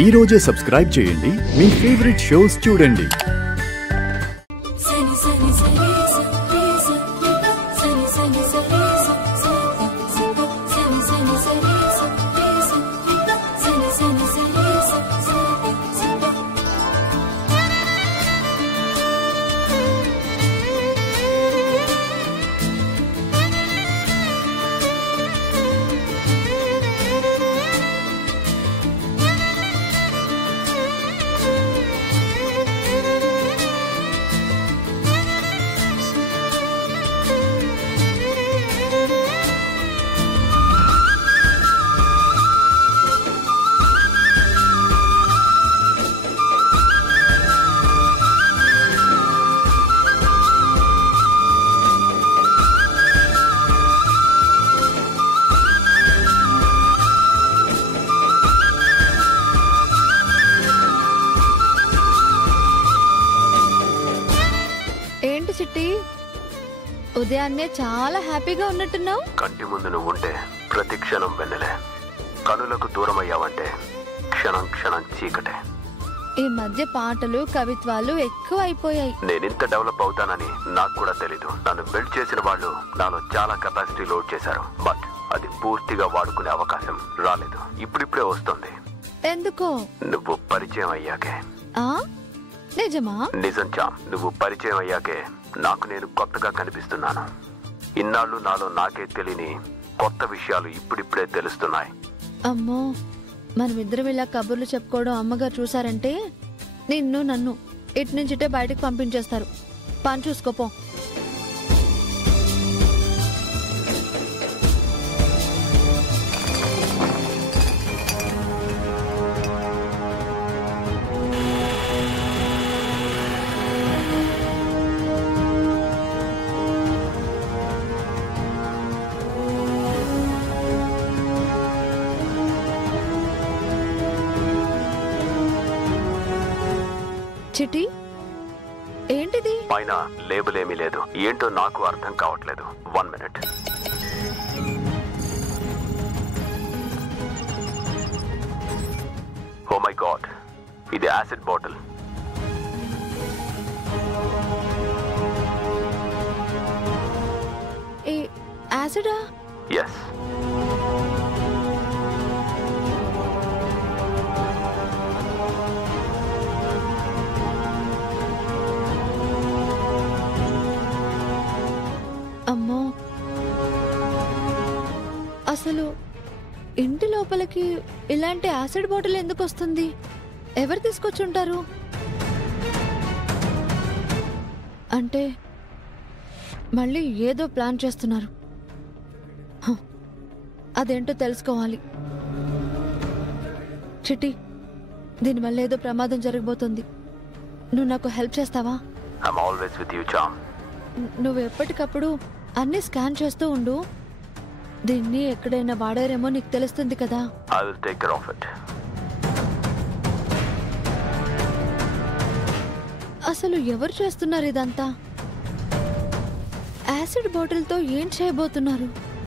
ఈ రోజే సబ్స్క్రైబ్ చేయండి, మీ ఫేవరెట్ షోస్ చూడండి. ఏంటి చిట్టి, ఉదయాన్నే చాలా హ్యాపీగా ఉన్నట్టున్నావు? కంటి ముందు నువ్వు ఉంటే ప్రతి క్షణం వెన్నెలే, కనులకు దూరం అయ్యావంటే క్షణం క్షణం చీకటే. ఈ మధ్య పాటలు కవిత్వాలు ఎక్కువ అయిపోయాయి. నేనింత డెవలప్ అవుతానని నాకు కూడా తెలీదు. నన్ను బిల్డ్ చేసిన వాళ్ళు నాలో చాలా కెపాసిటీ లోడ్ చేశారు, బట్ అది పూర్తిగా వాడుకునే అవకాశం రాలేదు. ఇప్పుడిప్పుడే వస్తుంది. ఎందుకో? నువ్వు పరిచయం అయ్యాకే. నిజమా? నిజం చామ్, నువ్వు పరిచయం అయ్యాకే నాకు నేను కొత్తగా కనిపిస్తున్నాను. ఇన్నాళ్ళు నాలో నాకే తెలియని కొత్త విషయాలు ఇప్పుడిప్పుడే తెలుస్తున్నాయి. అమ్మో, మనమిద్దరం ఇలా కబుర్లు చెప్పుకోవడం అమ్మగారు చూసారంటే నన్ను ఇటు నుంచి ఇటే బయటకు పంపించేస్తారు. పని చూసుకోపో. చిట్టి, ఏంటిది? పైన లేబుల్ ఏమీ లేదు. ఏంటో నాకు అర్థం కావట్లేదు. 1 minute. ఓ మై గాడ్, ఇది యాసిడ్ బాటిల్. యాసిడా? ఎస్. అమ్మో, అసలు ఇంటి లోపలికి ఇలాంటి యాసిడ్ బాటిల్ ఎందుకు వస్తుంది? ఎవరు తీసుకొచ్చుంటారు? అంటే మళ్ళీ ఏదో ప్లాన్ చేస్తున్నారు. అదేంటో తెలుసుకోవాలి. చిట్టి, దీనివల్ల ఏదో ప్రమాదం జరగబోతుంది. నువ్వు నాకు హెల్ప్ చేస్తావా? I'm always with you, Cham. నువ్వు ఎప్పటికప్పుడు అన్ని స్కాన్ చేస్తూ ఉండు. దీన్ని ఎక్కడైనా వాడారేమో నీకు తెలుస్తుంది కదా. I will take care of it. అసలు ఎవరు చేస్తున్నారు ఇదంతా? యాసిడ్ బాటిల్తో ఏం చేయబోతున్నారు?